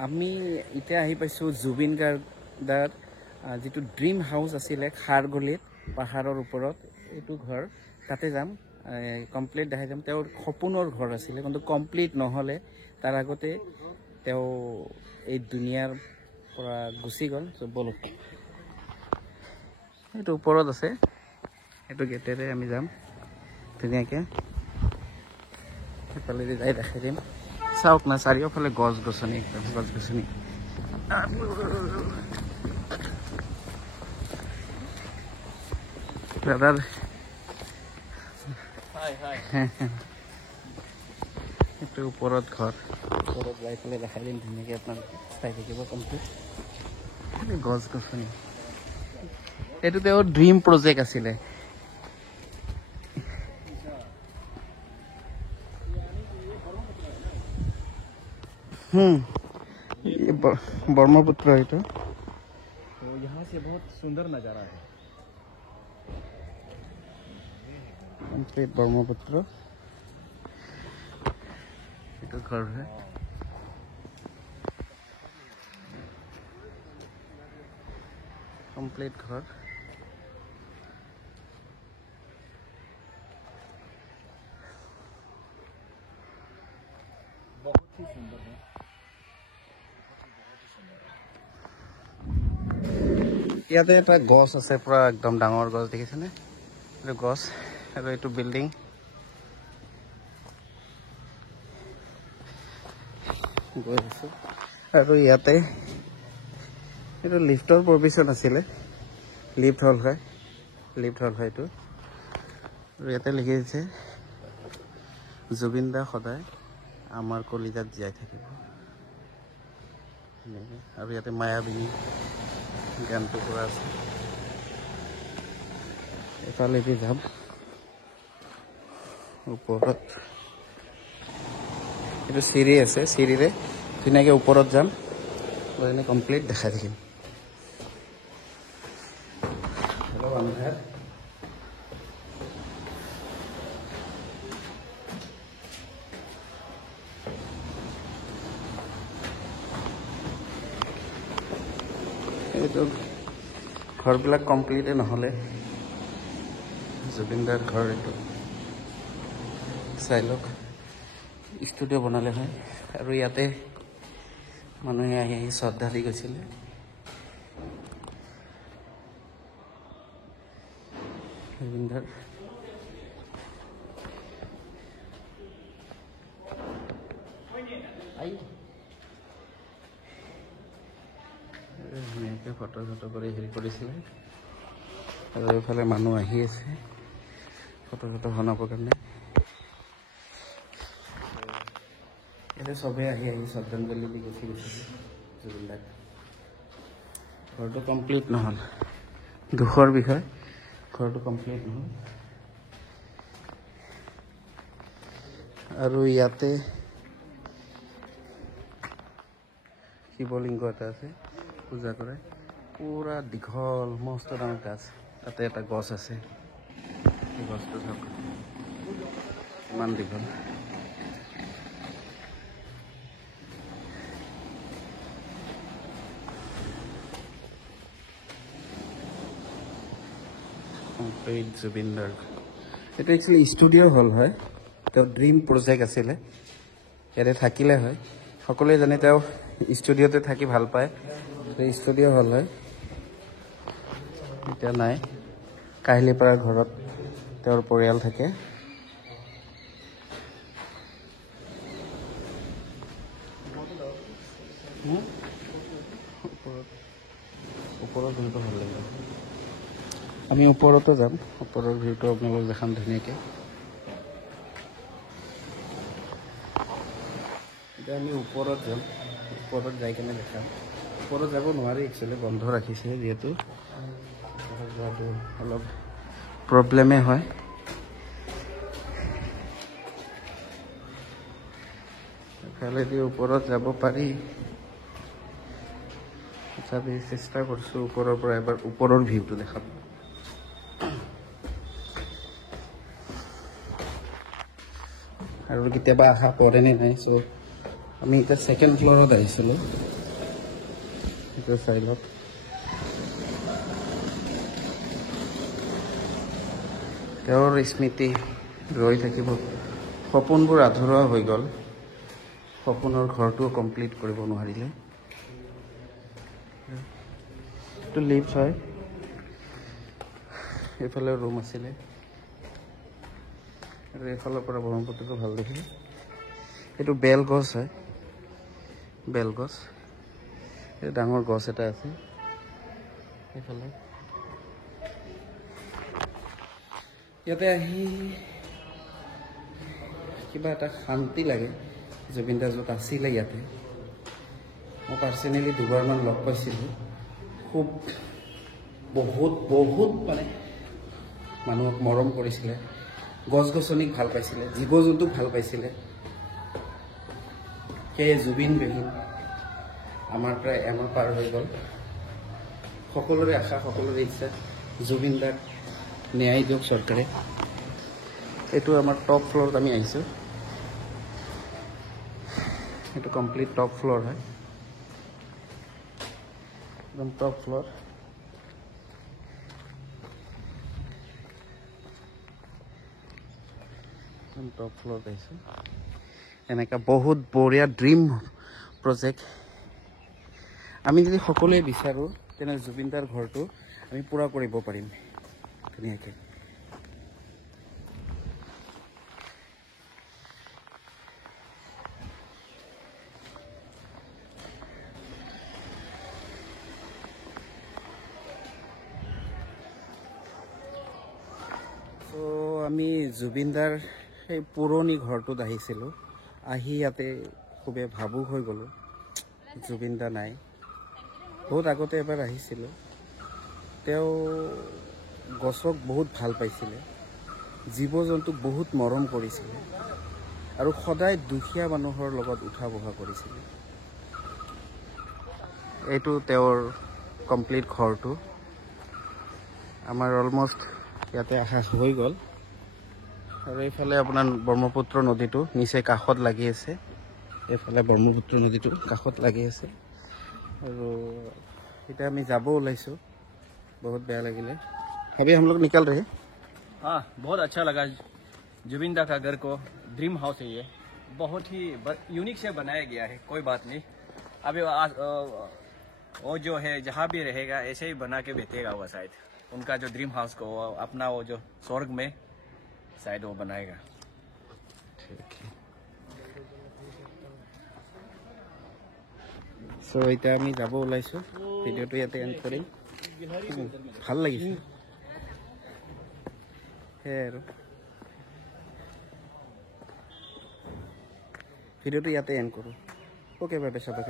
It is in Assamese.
আমি এতিয়া আহি পাইছোঁ জুবিন গাৰ্গৰ যিটো ড্ৰিম হাউচ আছিলে খাৰগলিত পাহাৰৰ ওপৰত এইটো ঘৰ তাতে যাম কমপ্লিট দেখাই যাম তেওঁৰ সপোনৰ ঘৰ আছিলে কিন্তু কমপ্লিট নহ'লে তাৰ আগতে তেওঁ এই দুনিয়াৰ পৰা গুচি গ'ল বলক এইটো ওপৰত আছে এইটো গেটেৰে আমি যাম ধুনীয়াকৈ সেইফালে যাই দেখাই দিম চাওক না চাৰিওফালে গছ গছনি একদম গছ গছনি দাদাৰ এইটো ওপৰত ঘৰ ওপৰত যাই পেলাই দেখাই দিম ধুনীয়াকৈ আপোনাক চাই থাকিব কমপ্লিট গছ গছনি এইটো তেওঁৰ ড্ৰিম প্ৰজেক্ট আছিলে ब्रह्मपुत्र है तो यहाँ से बहुत सुंदर नज़ारा है कंप्लीट ब्रह्मपुत्र ये घर है कंप्लीट घर बहुत ही सुंदर है ইয়াতে এটা গছ আছে পুৰা একদম ডাঙৰ গছ দেখিছেনে এইটো গছ আৰু এইটো বিল্ডিং গৈ আছো আৰু ইয়াতে এইটো লিফ্টৰ প্ৰভিজন আছিলে লিফ্ট হল হয় এইটো আৰু ইয়াতে লিখি দিছে জুবিন দা সদায় আমাৰ কলিজাত জীয়াই থাকিব আৰু ইয়াতে মায়াবিনী গানটো কৰা আছে এফালেদি যাম ওপৰত এইটো চিৰি আছে চিৰিৰে ধুনীয়াকৈ ওপৰত যাম এনে কমপ্লিট দেখাই থাকিম হেল্ল' আন্ধাৰ এইটো ঘৰবিলাক কমপ্লিটে নহ'লে জুবিনদাৰ ঘৰ এইটো চাই লওক ষ্টুডিঅ' বনালে হয় আৰু ইয়াতে মানুহে আহি আহি শ্ৰদ্ধা দি গৈছিলে জুবিনদাৰ ধুনীয়াকৈ ফটো কৰি হেৰি কৰিছিলে আৰু এইফালে মানুহ আহি আছে ফটো বনাবৰ কাৰণে এতিয়া চবেই আহি শ্ৰদ্ধাঞ্জলি দি গুচি গৈছিলে জুবিনদাক ঘৰটো কমপ্লিট নহ'ল দুখৰ বিষয় ঘৰটো কমপ্লিট নহ'ল আৰু ইয়াতে শিৱলিংগ এটা আছে পূজা কৰে পুৰা দীঘল মস্ত ডাঙৰ গাছ তাতে এটা গছ আছে এই গছটো চাওক ইমান দীঘল জুবিন গাৰ্গ এইটো একচুৱেলি ষ্টুডিঅ' হল হয় তেওঁ ড্ৰিম প্ৰজেক্ট আছিলে ইয়াতে থাকিলে হয় সকলোৱে জানে তেওঁ ষ্টুডিঅ'তে থাকি ভাল পায় ষ্টুডিঅ' হল হয় এতিয়া নাই কাহিলীপাৰা ঘৰত তেওঁৰ পৰিয়াল থাকে ওপৰত ভিউটো ভাল লাগিব আমি ওপৰতো যাম ওপৰৰ ভিউটো আপোনালোক দেখাম ধুনীয়াকৈ এতিয়া আমি ওপৰত যাম ওপৰত যাই কেনে দেখাম ওপৰত যাব নোৱাৰি একচুৱেলি বন্ধ ৰাখিছে যিহেতু যোৱাটো অলপ প্ৰব্লেমে হয় এফালেদি ওপৰত যাব পাৰি তথাপি চেষ্টা কৰিছোঁ ওপৰৰ পৰা এবাৰ ওপৰৰ ভিউটো দেখাম আৰু কেতিয়াবা আশা পৰে নে নাই চ' আমি এতিয়া ছেকেণ্ড ফ্ল'ৰত আহিছিলোঁ এইটো চাই লওক তেওঁৰ স্মৃতি ৰৈ থাকিব সপোনবোৰ আধৰুৱা হৈ গ'ল সপোনৰ ঘৰটোও কমপ্লিট কৰিব নোৱাৰিলে এইটো লিফ্ট হয় এইফালে ৰুম আছিলে আৰু এইফালৰ পৰা ব্ৰহ্মপুত্ৰটো ভাল দেখি এইটো বেলগছ হয় বেলগছ এই ডাঙৰ গছ এটা আছে এইফালে ইয়াতে আহি কিবা এটা শান্তি লাগে জুবিন দা য'ত আছিলে ইয়াতে মই পাৰ্চনেলি দুবাৰমান লগ পাইছিলোঁ খুব বহুত বহুত মানে মানুহক মৰম কৰিছিলে গছ গছনিক ভাল পাইছিলে জীৱ জন্তুক ভাল পাইছিলে সেয়ে জুবিন বিহীন আমাৰ প্ৰায় এমাহ পাৰ হৈ গ'ল সকলোৰে আশা সকলোৰে ইচ্ছা জুবিন দাক ন্যায় দিয়ক চৰকাৰে এইটো আমাৰ টপ ফ্ল'ৰত আমি আহিছোঁ এইটো কমপ্লিট টপ ফ্ল'ৰ হয় একদম টপ ফ্ল'ৰ টপ ফ্ল'ৰত আহিছোঁ এনেকুৱা বহুত বঢ়িয়া ড্ৰিম প্ৰজেক্ট আমি যদি সকলোৱে বিচাৰোঁ তেনে জুবিন দাৰ ঘৰটো আমি পূৰা কৰিব পাৰিম ধুনীয়াকৈ তো আমি জুবিন দাৰ সেই পুৰণি ঘৰটোত আহিছিলোঁ আহি ইয়াতে খুবেই ভাবুক হৈ গ'লোঁ জুবিন দা নাই বহুত আগতে এবাৰ আহিছিলোঁ তেওঁ গছক বহুত ভাল পাইছিলে জীৱ জন্তুক বহুত মৰম কৰিছিলে আৰু সদায় দুখীয়া মানুহৰ লগত উঠা বহা কৰিছিলে এইটো তেওঁৰ কমপ্লিট ঘৰটো আমাৰ অলমষ্ট ইয়াতে আহা হৈ গ'ল আৰু এইফালে আপোনাৰ ব্ৰহ্মপুত্ৰ নদীটো নিচে কাষত লাগি আছে এইফালে ব্ৰহ্মপুত্ৰ নদীটো কাষত লাগি আছে আৰু এতিয়া আমি যাব ওলাইছোঁ बहुत बेया लगिले अभी हम लोग निकल रहे हैं हाँ बहुत अच्छा लगा जुबिन दा का घर को ड्रीम हाउस है ये बहुत ही यूनिक से बनाया गया है कोई बात नहीं अभी वो जो है जहाँ भी रहेगा ऐसे ही बना के बैठेगा वो शायद उनका जो ड्रीम हाउस को वो अपना वो जो स्वर्ग में शायद वो बनाएगा ठीक है सो इतना আমি যাব ওলাইছো ভিডিওটো ইয়াতে এন্ড কৰিম ভাল লাগিছে সেয়াই আৰু ভিডিওটো ইয়াতে এন্ড কৰোঁ ওকে বাই বাই সবাই